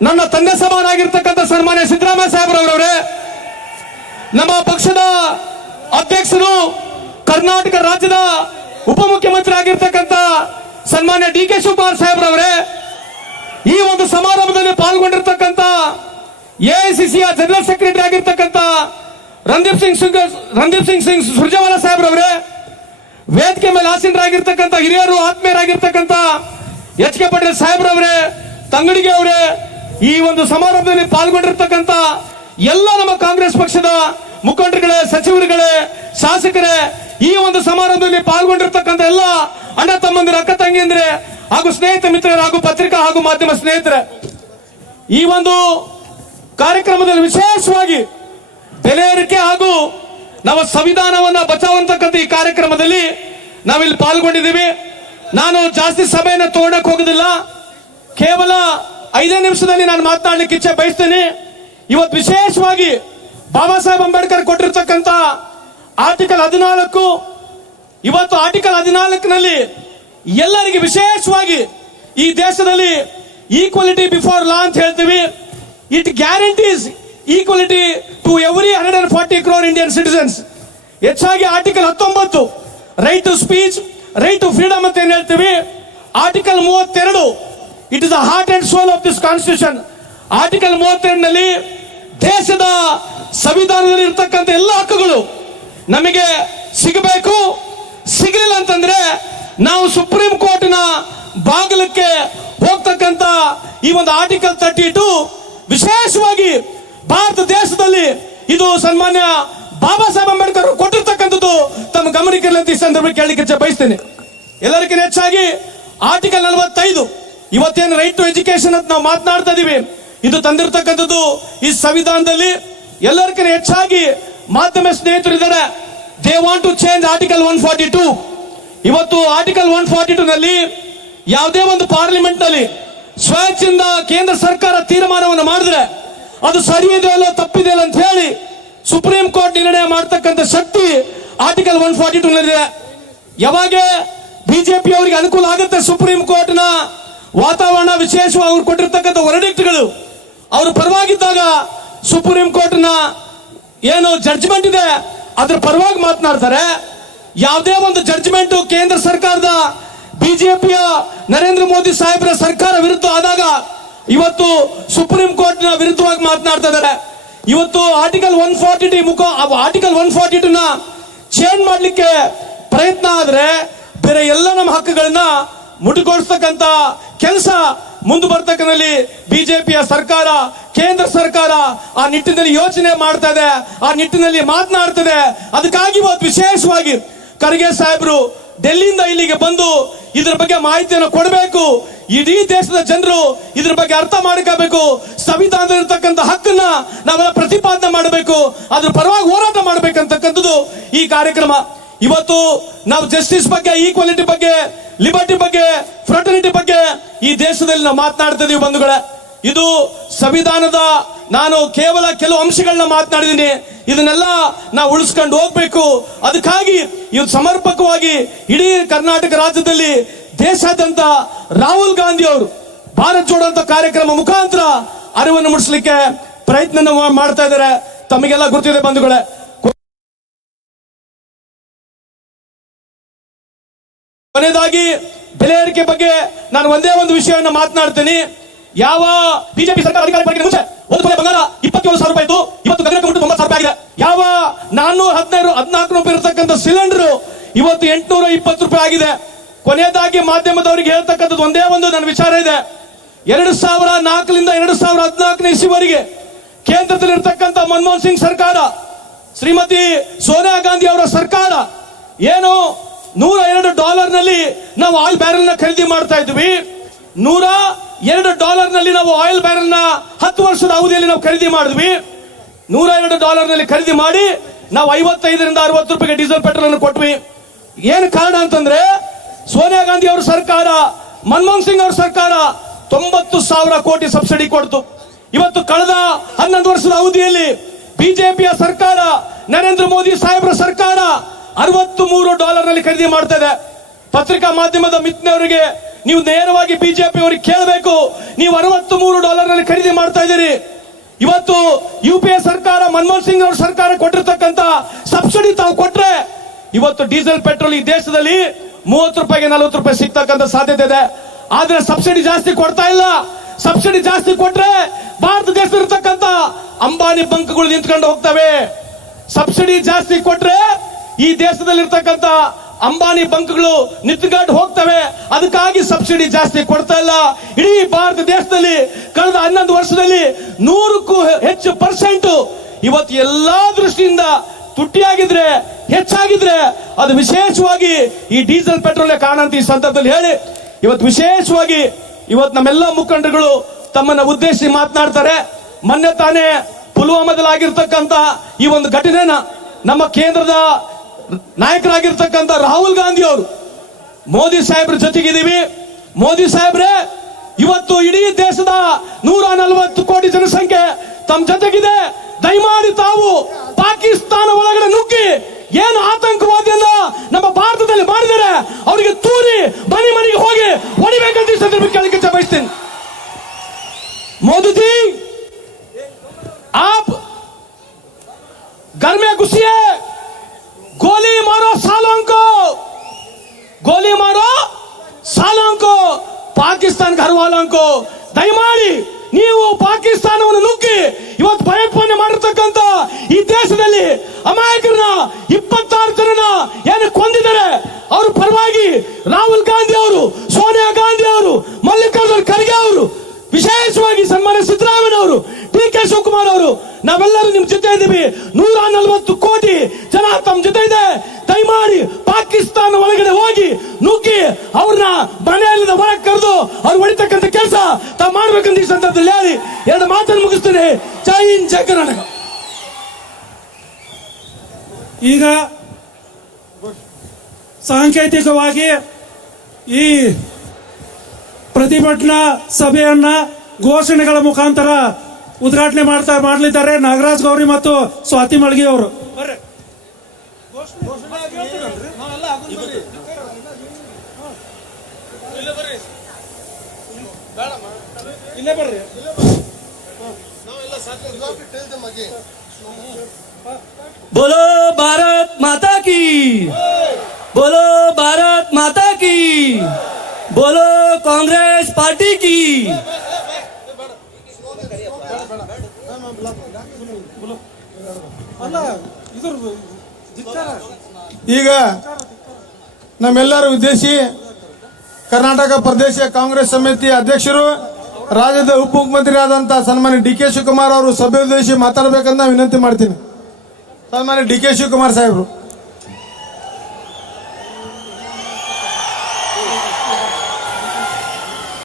ನನ್ನ ತಂದೆ ಸಮಾನಾಗಿರ್ತಕ್ಕಂಥ ಸನ್ಮಾನ್ಯ ಸಿದ್ದರಾಮಯ್ಯ ಸಾಹೇಬ್ರವರವರೇ, ನಮ್ಮ ಪಕ್ಷದ ಅಧ್ಯಕ್ಷರು ಕರ್ನಾಟಕ ರಾಜ್ಯದ ಉಪಮುಖ್ಯಮಂತ್ರಿ ಆಗಿರ್ತಕ್ಕಂಥ ಸನ್ಮಾನ್ಯ ಡಿ ಕೆ ಶಿವಕುಮಾರ್ ಸಾಹೇಬ್ರವರೇ, ಈ ಒಂದು ಸಮಾರಂಭದಲ್ಲಿ ಪಾಲ್ಗೊಂಡಿರ್ತಕ್ಕಂಥ ಎಐಸಿಸಿಯ ಜನರಲ್ ಸೆಕ್ರೆಟರಿ ಆಗಿರ್ತಕ್ಕಂಥ ರಂದೀಪ್ ಸಿಂಗ್ ಸಿಂಗ್ ರಂದೀಪ್ ಸಿಂಗ್ ಸಿಂಗ್ ಸುರ್ಜೇವಾಲಾ ಸಾಹೇಬ್ರವರೇ, ವೇದಿಕೆ ಮೇಲೆ ಆಸೀನರಾಗಿರ್ತಕ್ಕಂಥ ಹಿರಿಯರು, ಆತ್ಮೀಯರಾಗಿರ್ತಕ್ಕಂಥ ಎಚ್ ಕೆ ಪಟೇಲ್ ಸಾಹೇಬ್ರವರೇ, ತಂಗಡಿಗೆ ಅವರೇ ಈ ಒಂದು ಸಮಾರಂಭದಲ್ಲಿ ಪಾಲ್ಗೊಂಡಿರ್ತಕ್ಕಂಥ ಎಲ್ಲ ನಮ್ಮ ಕಾಂಗ್ರೆಸ್ ಪಕ್ಷದ ಮುಖಂಡರುಗಳೇ, ಸಚಿವರುಗಳೇ, ಶಾಸಕರೇ, ಈ ಒಂದು ಸಮಾರಂಭದಲ್ಲಿ ಪಾಲ್ಗೊಂಡಿರ್ತಕ್ಕಂಥ ಎಲ್ಲ ಅಣ್ಣ ತಮ್ಮಂದಿರ, ಅಕ್ಕ ತಂಗಿಯಂದ್ರೆ, ಹಾಗೂ ಸ್ನೇಹಿತ ಮಿತ್ರರು, ಹಾಗೂ ಪತ್ರಿಕಾ ಹಾಗೂ ಮಾಧ್ಯಮ ಸ್ನೇಹಿತರೆ, ಈ ಒಂದು ಕಾರ್ಯಕ್ರಮದಲ್ಲಿ ವಿಶೇಷವಾಗಿ ಬೆಲೆ ಏರಿಕೆ ಹಾಗೂ ನಮ್ಮ ಸಂವಿಧಾನವನ್ನ ಬಚಾವಂತಕ್ಕಂಥ ಈ ಕಾರ್ಯಕ್ರಮದಲ್ಲಿ ನಾವಿಲ್ಲಿ ಪಾಲ್ಗೊಂಡಿದ್ದೀವಿ. ನಾನು ಜಾಸ್ತಿ ಸಭೆಯನ್ನು ತಗೊಳಕ್ ಹೋಗುದಿಲ್ಲ. ಕೇವಲ ಐದೇ ನಿಮಿಷದಲ್ಲಿ ನಾನು ಮಾತನಾಡಲಿಕ್ಕೆ ಇಚ್ಛೆ ಬಯಸ್ತೇನೆ. ಇವತ್ತು ವಿಶೇಷವಾಗಿ ಬಾಬಾ ಸಾಹೇಬ್ ಅಂಬೇಡ್ಕರ್ ಕೊಟ್ಟಿರ್ತಕ್ಕಂಥ ಆರ್ಟಿಕಲ್ ಹದಿನಾಲ್ಕು, ಇವತ್ತು ಆರ್ಟಿಕಲ್ ಹದಿನಾಲ್ಕಿನಲ್ಲಿ ಎಲ್ಲರಿಗೆ ವಿಶೇಷವಾಗಿ ಈ ದೇಶದಲ್ಲಿ ಈಕ್ವಾಲಿಟಿ ಬಿಫೋರ್ ಲಾ ಅಂತ ಹೇಳ್ತೀವಿ. It guarantees equality to every hundred and forty crore Indian citizens ಹೆಚ್ಚಾಗಿ ಆರ್ಟಿಕಲ್ ಹತ್ತೊಂಬತ್ತು right to speech right to freedom ಅಂತ ಏನ್ ಹೇಳ್ತೀವಿ? ಆರ್ಟಿಕಲ್ ಮೂವತ್ತೆರಡು it is heart and soul of this constitution article ಮೂವತ್ತೆರಡನಲ್ಲಿ ದೇಶದ ಸಂವಿಧಾನದಲ್ಲಿ ಇರ್ತಕ್ಕಂಥ ಎಲ್ಲ ಹಕ್ಕುಗಳು ನಮಗೆ ಸಿಗಬೇಕು. ಸಿಗಲಿಲ್ಲ ಅಂತಂದ್ರೆ ನಾವು ಸುಪ್ರೀಂ ಕೋರ್ಟ್ನ ಬಾಗಿಲಕ್ಕೆ ಹೋಗ್ತಕ್ಕಂಥ ಈ ಒಂದು ಆರ್ಟಿಕಲ್ ತರ್ಟಿ ಟು ವಿಶೇಷವಾಗಿ ಭಾರತ ದೇಶದಲ್ಲಿ ಇದು ಸನ್ಮಾನ್ಯ ಬಾಬಾ ಸಾಹೇಬ್ ಅಂಬೇಡ್ಕರ್ ಕೊಟ್ಟಿರ್ತಕ್ಕಂಥದ್ದು ತಮ್ಮ ಗಮನಕ್ಕೆ ಸಂದರ್ಭಕ್ಕೆ ಸಂದರ್ಭದಲ್ಲಿ ಕೇಳಲಿಕ್ಕೆ ಬಯಸ್ತೇನೆ. ಎಲ್ಲರಿಗಿಂತ ಹೆಚ್ಚಾಗಿ ಆರ್ಟಿಕಲ್ ನಲವತ್ತೈದು ಇವತ್ತೇನು ರೈಟ್ ಟು ಎಜುಕೇಶನ್ ಅಂತ ನಾವು ಮಾತನಾಡ್ತಾ ಇದೀವಿ. ಇದು ತಂದಿರತಕ್ಕಂಥದ್ದು ಈ ಸಂವಿಧಾನದಲ್ಲಿ ಎಲ್ಲರಿಗಿಂತ ಹೆಚ್ಚಾಗಿ ಮಾಧ್ಯಮ ಸ್ನೇಹಿತರು ಇದ್ದಾರೆ. They want to change article one forty two ಇವತ್ತು ಆರ್ಟಿಕಲ್ ಒನ್ ಫಾರ್ಟಿ ಟೂ ನಲ್ಲಿ ಯಾವುದೇ ಒಂದು ಪಾರ್ಲಿಮೆಂಟ್ನಲ್ಲಿ ಸ್ವಚ್ಛಿಂದ ಕೇಂದ್ರ ಸರ್ಕಾರ ತೀರ್ಮಾನವನ್ನು ಮಾಡಿದ್ರೆ ಅದು ಸರಿ ಇದೆಯಲ್ಲ ತಪ್ಪಿದೆಯಲ್ಲ ಅಂತ ಹೇಳಿ ಸುಪ್ರೀಂ ಕೋರ್ಟ್ ನಿರ್ಣಯ ಮಾಡ್ತಕ್ಕಂಥ ಶಕ್ತಿ ಆರ್ಟಿಕಲ್ ಒನ್ ಫಾರ್ಟಿ ಟೂ ನಲ್ಲಿದೆ. ಯಾವಾಗ ಬಿಜೆಪಿ ಅವರಿಗೆ ಅನುಕೂಲ ಆಗುತ್ತೆ ಸುಪ್ರೀಂ ಕೋರ್ಟ್ನ ವಾತಾವರಣ ವಿಶೇಷವಾಗಿ ಅವ್ರು ಕೊಟ್ಟಿರ್ತಕ್ಕಂಥ ವರ್ಡಿಕ್ಟ್ಗಳು ಅವರು ಪರವಾಗಿದ್ದಾಗ ಸುಪ್ರೀಂ ಕೋರ್ಟ್ನ ಏನು ಜಡ್ಜ್ಮೆಂಟ್ ಇದೆ, ಅದ್ರ ಪರವಾಗಿ ಮಾತನಾಡ್ತಾರೆ. ಯಾವುದೇ ಒಂದು ಜಡ್ಜ್ಮೆಂಟ್ ಕೇಂದ್ರ ಸರ್ಕಾರದ, ಬಿಜೆಪಿಯ, ನರೇಂದ್ರ ಮೋದಿ ಸಾಹೇಬರ ಸರ್ಕಾರ ವಿರುದ್ಧ ಆದಾಗ ಇವತ್ತು ಸುಪ್ರೀಂ ಕೋರ್ಟ್ನ ವಿರುದ್ಧವಾಗಿ ಮಾತನಾಡ್ತಾ ಇದ್ದಾರೆ. ಇವತ್ತು ಆರ್ಟಿಕಲ್ ಒನ್ ಫಾರ್ಟಿ ಟಿ ಮುಖ ಆರ್ಟಿಕಲ್ ಒನ್ ಫಾರ್ಟಿ ಟು ನ ಚೇಂಜ್ ಮಾಡಲಿಕ್ಕೆ ಪ್ರಯತ್ನ ಆದರೆ ಬೇರೆ ಎಲ್ಲ ನಮ್ಮ ಹಕ್ಕುಗಳನ್ನ ಮುಟ್ಟುಗೊಳಿಸ್ತಕ್ಕಂತ ಕೆಲಸ ಮುಂದೆ ಬರ್ತಕ್ಕಂಥಲ್ಲಿ ಬಿಜೆಪಿಯ ಸರ್ಕಾರ, ಕೇಂದ್ರ ಸರ್ಕಾರ ಆ ನಿಟ್ಟಿನಲ್ಲಿ ಯೋಚನೆ ಮಾಡ್ತಾ ಇದೆ, ಆ ನಿಟ್ಟಿನಲ್ಲಿ ಮಾತನಾಡ್ತದೆ. ಅದಕ್ಕಾಗಿ ವಿಶೇಷವಾಗಿ ಖರ್ಗೆ ಸಾಹೇಬರು ಡೆಲ್ಲಿಯಿಂದ ಇಲ್ಲಿಗೆ ಬಂದು ಇದ್ರ ಬಗ್ಗೆ ಮಾಹಿತಿಯನ್ನು ಕೊಡಬೇಕು. ಇಡೀ ದೇಶದ ಜನರು ಇದ್ರ ಬಗ್ಗೆ ಅರ್ಥ ಮಾಡ್ಕೋಬೇಕು. ಸಂವಿಧಾನದಲ್ಲಿರ್ತಕ್ಕಂಥ ಹಕ್ಕನ್ನ ನಾವೆಲ್ಲ ಪ್ರತಿಪಾದನೆ ಮಾಡಬೇಕು. ಅದ್ರ ಪರವಾಗಿ ಹೋರಾಟ ಮಾಡ್ಬೇಕಂತಕ್ಕಂಥದ್ದು ಈ ಕಾರ್ಯಕ್ರಮ. ಇವತ್ತು ನಾವು ಜಸ್ಟಿಸ್ ಬಗ್ಗೆ ಈಕ್ವಾಲಿಟಿ ಬಗ್ಗೆ ಲಿಬರ್ಟಿ ಬಗ್ಗೆ ಫ್ರಟರ್ನಿಟಿ ಬಗ್ಗೆ ಈ ದೇಶದಲ್ಲಿ ನಾವು ಮಾತನಾಡ್ತಾ ಇದೀವಿ ಬಂಧುಗಳೇ. ಇದು ಸಂವಿಧಾನದ ನಾನು ಕೇವಲ ಕೆಲವು ಅಂಶಗಳನ್ನ ಮಾತನಾಡಿದೀನಿ ಇದನ್ನೆಲ್ಲ ನಾವು ಉಳಿಸ್ಕೊಂಡು ಹೋಗ್ಬೇಕು. ಅದಕ್ಕಾಗಿ ಇದು ಸಮರ್ಪಕವಾಗಿ ಇಡೀ ಕರ್ನಾಟಕ ರಾಜ್ಯದಲ್ಲಿ ದೇಶಾದ್ಯಂತ ರಾಹುಲ್ ಗಾಂಧಿ ಅವರು ಭಾರತ್ ಜೋಡೋ ಕಾರ್ಯಕ್ರಮ ಮುಖಾಂತರ ಅರಿವನ್ನು ಮೂಡಿಸಲಿಕ್ಕೆ ಪ್ರಯತ್ನ ಮಾಡ್ತಾ ಇದ್ದಾರೆ. ತಮಗೆಲ್ಲ ಗೊತ್ತಿದೆ ಬಂಧುಗಳೇ. ಕೊನೆಯದಾಗಿ ಬೆಲೆ ಏರಿಕೆ ಬಗ್ಗೆ ನಾನು ಒಂದೇ ಒಂದು ವಿಷಯವನ್ನು ಮಾತನಾಡ್ತೀನಿ. ಯಾವ ಬಿಜೆಪಿ ಸರ್ಕಾರ ಅಧಿಕಾರಿ ಬರೋಕ್ಕಿಂತ ಮುಂಚೆ ಒಂದು ತೊಲೆ ಬಂಗಾರ ಇಪ್ಪತ್ತೇಳು ಸಾವಿರ ರೂಪಾಯಿ ಇತ್ತು. ಇವತ್ತು ಗಗನಕ್ಕೆ ಬಿಟ್ಟು ತೊಂಬತ್ತು ಸಾವಿರ ಆಗಿದೆ. ಯಾವ ನಾನ್ನೂರ ಹದಿನೈದು, ಹದಿನಾಲ್ಕು ರೂಪಾಯಿ ಇರತಕ್ಕಂಥ ಸಿಲಿಂಡರ್ ಇವತ್ತು ಎಂಟುನೂರ ಇಪ್ಪತ್ತು ರೂಪಾಯಿ ಆಗಿದೆ. ಕೊನೆಯದಾಗಿ ಮಾಧ್ಯಮದವರಿಗೆ ಹೇಳ್ತಕ್ಕಂಥದ್ದು ಒಂದೇ ಒಂದು, ನನ್ನ ವಿಚಾರ ಇದೆ. ಎರಡು ಸಾವಿರ ನಾಲ್ಕರಿಂದ ಎರಡು ಸಾವಿರ ಹದಿನಾಲ್ಕನೇ ಇಸಿವರೆಗೆ ಕೇಂದ್ರದಲ್ಲಿ ಇರ್ತಕ್ಕಂಥ ಮನಮೋಹನ್ ಸಿಂಗ್ ಸರ್ಕಾರ, ಶ್ರೀಮತಿ ಸೋನಿಯಾ ಗಾಂಧಿ ಅವರ ಸರ್ಕಾರ, ಏನು ನೂರ ಎರಡು ಡಾಲರ್ನಲ್ಲಿ ನಾವು ಆಯಿಲ್ ಬ್ಯಾರಲ್ನ ಖರೀದಿ ಮಾಡ್ತಾ ಇದ್ವಿ. ನೂರ ಎರಡು ಡಾಲರ್ನಲ್ಲಿ ನಾವು ಆಯಿಲ್ ಬ್ಯಾರಲ್ನ ಹತ್ತು ವರ್ಷದ ಅವಧಿಯಲ್ಲಿ ನಾವು ಖರೀದಿ ಮಾಡಿದ್ವಿ. ನೂರ ಎರಡು ಡಾಲರ್ನಲ್ಲಿ ಖರೀದಿ ಮಾಡಿ ನಾವು ಐವತ್ತೈದರಿಂದ ಅರವತ್ತು ರೂಪಾಯಿಗೆ ಡೀಸೆಲ್ ಪೆಟ್ರೋಲ್ ಅನ್ನು ಕೊಟ್ವಿ. ಏನು ಕಾರಣ ಅಂತಂದ್ರೆ ಸೋನಿಯಾ ಗಾಂಧಿ ಅವರ ಸರ್ಕಾರ, ಮನಮೋಹನ್ ಸಿಂಗ್ ಅವರ ಸರ್ಕಾರ ತೊಂಬತ್ತು ಸಾವಿರ ಕೋಟಿ ಸಬ್ಸಿಡಿ ಕೊಡ್ತು. ಇವತ್ತು ಕಳೆದ ಹನ್ನೊಂದು ವರ್ಷದ ಅವಧಿಯಲ್ಲಿ ಬಿಜೆಪಿಯ ಸರ್ಕಾರ, ನರೇಂದ್ರ ಮೋದಿ ಸಾಹೇಬರ ಸರ್ಕಾರ ಅರವತ್ತು ಮೂರು ಡಾಲರ್ನಲ್ಲಿ ಖರೀದಿ ಮಾಡ್ತಾ ಇದೆ ಪತ್ರಿಕಾ ಮಾಧ್ಯಮದ ಮಿತ್ನವರಿಗೆ ನೀವು ನೇರವಾಗಿ ಬಿಜೆಪಿ ಅವರಿಗೆ ಕೇಳಬೇಕು. ನೀವು ಅರವತ್ತು ಮೂರು ಡಾಲರ್ನಲ್ಲಿ ಖರೀದಿ ಮಾಡ್ತಾ ಇದ್ದೀರಿ. ಇವತ್ತು ಯು ಪಿ ಎ ಸರ್ಕಾರ, ಮನಮೋಹನ್ ಸಿಂಗ್ ಅವರ ಸರ್ಕಾರ ಕೊಟ್ಟಿರ್ತಕ್ಕಂತ ಸಬ್ಸಿಡಿ ತಾವು ಕೊಟ್ರೆ ಇವತ್ತು ಡೀಸೆಲ್, ಪೆಟ್ರೋಲ್ ಈ ದೇಶದಲ್ಲಿ ಮೂವತ್ತು ರೂಪಾಯಿಗೆ ನಲವತ್ತು ರೂಪಾಯಿ ಸಿಗ್ತಕ್ಕಂತ ಸಾಧ್ಯತೆ ಇದೆ. ಆದ್ರೆ ಸಬ್ಸಿಡಿ ಜಾಸ್ತಿ ಕೊಡ್ತಾ ಇಲ್ಲ. ಸಬ್ಸಿಡಿ ಜಾಸ್ತಿ ಕೊಟ್ರೆ ಭಾರತ ದೇಶದಲ್ಲಿರ್ತಕ್ಕಂತ ಅಂಬಾನಿ ಬಂಕ್ಗಳು ನಿಂತ್ಕೊಂಡು ಹೋಗ್ತವೆ. ಸಬ್ಸಿಡಿ ಜಾಸ್ತಿ ಕೊಟ್ರೆ ಈ ದೇಶದಲ್ಲಿರ್ತಕ್ಕಂತ ಅಂಬಾನಿ ಬಂಕ್ಗಳು ನಿಂತ್ಕೊಂಡು ಹೋಗ್ತವೆ. ಅದಕ್ಕಾಗಿ ಸಬ್ಸಿಡಿ ಜಾಸ್ತಿ ಕೊಡ್ತಾ ಇಲ್ಲ. ಇಡೀ ಭಾರತ ದೇಶದಲ್ಲಿ ಕಳೆದ ಹನ್ನೊಂದು ವರ್ಷದಲ್ಲಿ ನೂರಕ್ಕೂ ಹೆಚ್ಚು ಪರ್ಸೆಂಟ್ ಇವತ್ತು ಎಲ್ಲಾ ದೃಷ್ಟಿಯಿಂದ ತುಟ್ಟಿಯಾಗಿದ್ರೆ, ಹೆಚ್ಚಾಗಿದ್ರೆ ಅದು ವಿಶೇಷವಾಗಿ ಈ ಡೀಸೆಲ್ ಪೆಟ್ರೋಲ್ ಕಾರಣ ಅಂತ ಈ ಸಂದರ್ಭದಲ್ಲಿ ಹೇಳಿ. ಇವತ್ತು ವಿಶೇಷವಾಗಿ ಇವತ್ತು ನಮ್ಮೆಲ್ಲ ಮುಖಂಡರುಗಳು ತಮ್ಮನ್ನ ಉದ್ದೇಶಿಸಿ ಮಾತನಾಡ್ತಾರೆ. ಮೊನ್ನೆ ತಾನೇ ಪುಲ್ವಾಮಾದಲ್ಲಾಗಿರ್ತಕ್ಕಂತ ಈ ಒಂದು ಘಟನೆನ ನಮ್ಮ ಕೇಂದ್ರದ ನಾಯಕರಾಗಿರ್ತಕ್ಕಂಥ ರಾಹುಲ್ ಗಾಂಧಿ ಅವರು. ಮೋದಿ ಸಾಹೇಬ್ರ ಜೊತೆಗಿದ್ದೀವಿ. ಮೋದಿ ಸಾಹೇಬ್ರೆ, ಇವತ್ತು ಇಡೀ ದೇಶದ ನೂರ ನಲವತ್ತು ಕೋಟಿ ಜನಸಂಖ್ಯೆ ತಮ್ಮ ಜೊತೆಗಿದೆ. ದಯಮಾಡಿ ತಾವು ಪಾಕಿಸ್ತಾನ ಒಳಗಡೆ ನುಗ್ಗಿ. ಏನು ಆತಂಕವಾದಿಯನ್ನ ನಮ್ಮ ಭಾರತದಲ್ಲಿ ಮಾಡಿದರೆ गोली मारो सालों को ಪಾಕಿಸ್ತಾನ घर वालों को ದಯಮಾಡಿ ನೀವು ಪಾಕಿಸ್ತಾನವನ್ನು ನುಗ್ಗಿ ಇವತ್ತು ಭಯೋತ್ಪಾದನೆ ಮಾಡಿರ್ತಕ್ಕಂತ ಈ ದೇಶದಲ್ಲಿ ಅಮಾಯಕರನ್ನ ಇಪ್ಪತ್ತಾರು ಜನನ ಏನು ಕೊಂದಿದ್ದಾರೆ ಅವ್ರ ಪರವಾಗಿ ರಾಹುಲ್ ಗಾಂಧಿ ಅವರು ಸೋನಿಯಾ ಗಾಂಧಿ ಅವರು ಮಲ್ಲಿಕಾರ್ಜುನ್ ಖರ್ಗೆ ಅವರು ವಿಶೇಷವಾಗಿ ಸನ್ಮಾನ್ಯ ಸಿದ್ದರಾಮಯ್ಯ ಅವರು ಡಿ ಕೆ ಶಿವಕುಮಾರ್ ಅವರು ನಾವೆಲ್ಲರೂ ನಿಮ್ ಜೊತೆ ಇದ್ದೀವಿ ನೂರ ಈಗ ಸಾಂಕೇತಿಕವಾಗಿ ಈ ಪ್ರತಿಭಟನಾ ಸಭೆಯನ್ನ ಘೋಷಣೆಗಳ ಮುಖಾಂತರ ಉದ್ಘಾಟನೆ ಮಾಡ್ತಾ ಮಾಡಲಿದ್ದಾರೆ ನಾಗರಾಜ್ ಗೌರಿ ಮತ್ತು ಸ್ವಾತಿ ಮಳ್ಗಿ ಅವರು. ಇಲ್ಲೇ ಬರ್ರಿ. બોલો ભારત માતા કી બોલો ભારત માતા કી બોલો કોંગ્રેસ પાર્ટી કી ಈಗ ನಮ್ಮೆಲ್ಲರ ಉದ್ದೇಶಿ ಕರ್ನಾಟಕ ಪ್ರದೇಶ ಕಾಂಗ್ರೆಸ್ ಸಮಿತಿ ಅಧ್ಯಕ್ಷರು, ರಾಜ್ಯದ ಉಪಮುಖ್ಯಮಂತ್ರಿ ಆದಂತಹ ಸನ್ಮಾನ್ಯ ಡಿ ಕೆ ಶಿವಕುಮಾರ್ ಅವರು ಸಭೆ ಉದ್ದೇಶಿ ಮಾತಾಡಬೇಕಂತ ವಿನಂತಿ ಮಾಡ್ತೀನಿ. ಸನ್ಮಾನ್ಯ ಡಿ ಕೆ ಶಿವಕುಮಾರ್ ಸಾಹೇಬರು